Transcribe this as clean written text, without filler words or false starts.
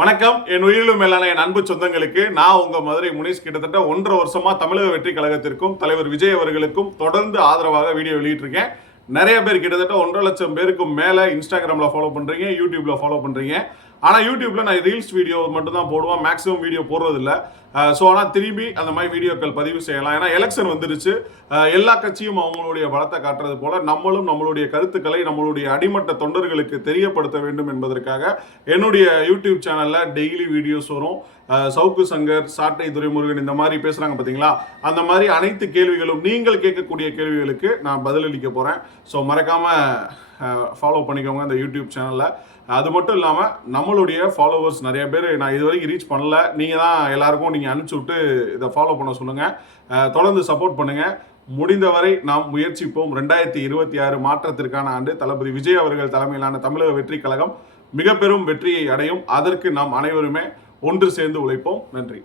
வணக்கம். என் உயிரிலும் மேலான என் அன்பு சொந்தங்களுக்கு நான் உங்க மதுரை முனிஸ் கிட்டத்தட்ட 1.5 வருஷமா தமிழக வெற்றி கழகத்திற்கும் தலைவர் விஜய் அவர்களுக்கும் தொடர்ந்து ஆதரவாக வீடியோ வெளியிட்டிருக்கேன். நிறைய பேர் கிட்டத்தட்ட 1.5 லட்சம் பேருக்கு மேல இன்ஸ்டாகிராம்ல ஃபாலோ பண்றீங்க, யூடியூப்ல ஃபாலோ பண்றீங்க. ஆனா யூடியூப்ல நான் ரீல்ஸ் வீடியோ மட்டும் தான் போடுவேன், மேக்ஸிமம் வீடியோ போடுறது இல்லை. ஸோ ஆனால் திரும்பி அந்த மாதிரி வீடியோக்கள் பதிவு செய்யலாம். ஏன்னா எலெக்ஷன் வந்துருச்சு. எல்லா கட்சியும் அவங்களுடைய பலத்தை காட்டுறது போல நம்மளும் நம்மளுடைய கருத்துக்களை நம்மளுடைய அடிமட்ட தொண்டர்களுக்கு தெரியப்படுத்த வேண்டும் என்பதற்காக என்னுடைய யூடியூப் சேனல்ல டெய்லி வீடியோஸ் வரும். சவுக்கு சங்கர், சாட்டை துரைமுருகன் இந்த மாதிரி பேசுறாங்க பார்த்தீங்களா, அந்த மாதிரி அனைத்து கேள்விகளும் நீங்கள் கேட்கக்கூடிய கேள்விகளுக்கு நான் பதிலளிக்க போறேன். ஸோ மறக்காம ஃபாலோ பண்ணிக்கோங்க அந்த யூடியூப் சேனலில். அது மட்டும் இல்லாமல் நம்மளுடைய ஃபாலோவர்ஸ் நிறைய பேர் நான் இது வரைக்கும் ரீச் பண்ணல. நீங்கள் தான் எல்லாருக்கும் நீங்கள் அனுப்பிச்சி விட்டு இதை ஃபாலோ பண்ண சொல்லுங்கள். தொடர்ந்து சப்போர்ட் பண்ணுங்கள். முடிந்தவரை நாம் முயற்சிப்போம். 2026 மாற்றத்திற்கான ஆண்டு. தளபதி விஜய் அவர்கள் தலைமையிலான தமிழக வெற்றி கழகம் மிக பெரும் வெற்றியை அடையும். அதற்கு நாம் அனைவருமே ஒன்று சேர்ந்து உழைப்போம். நன்றி.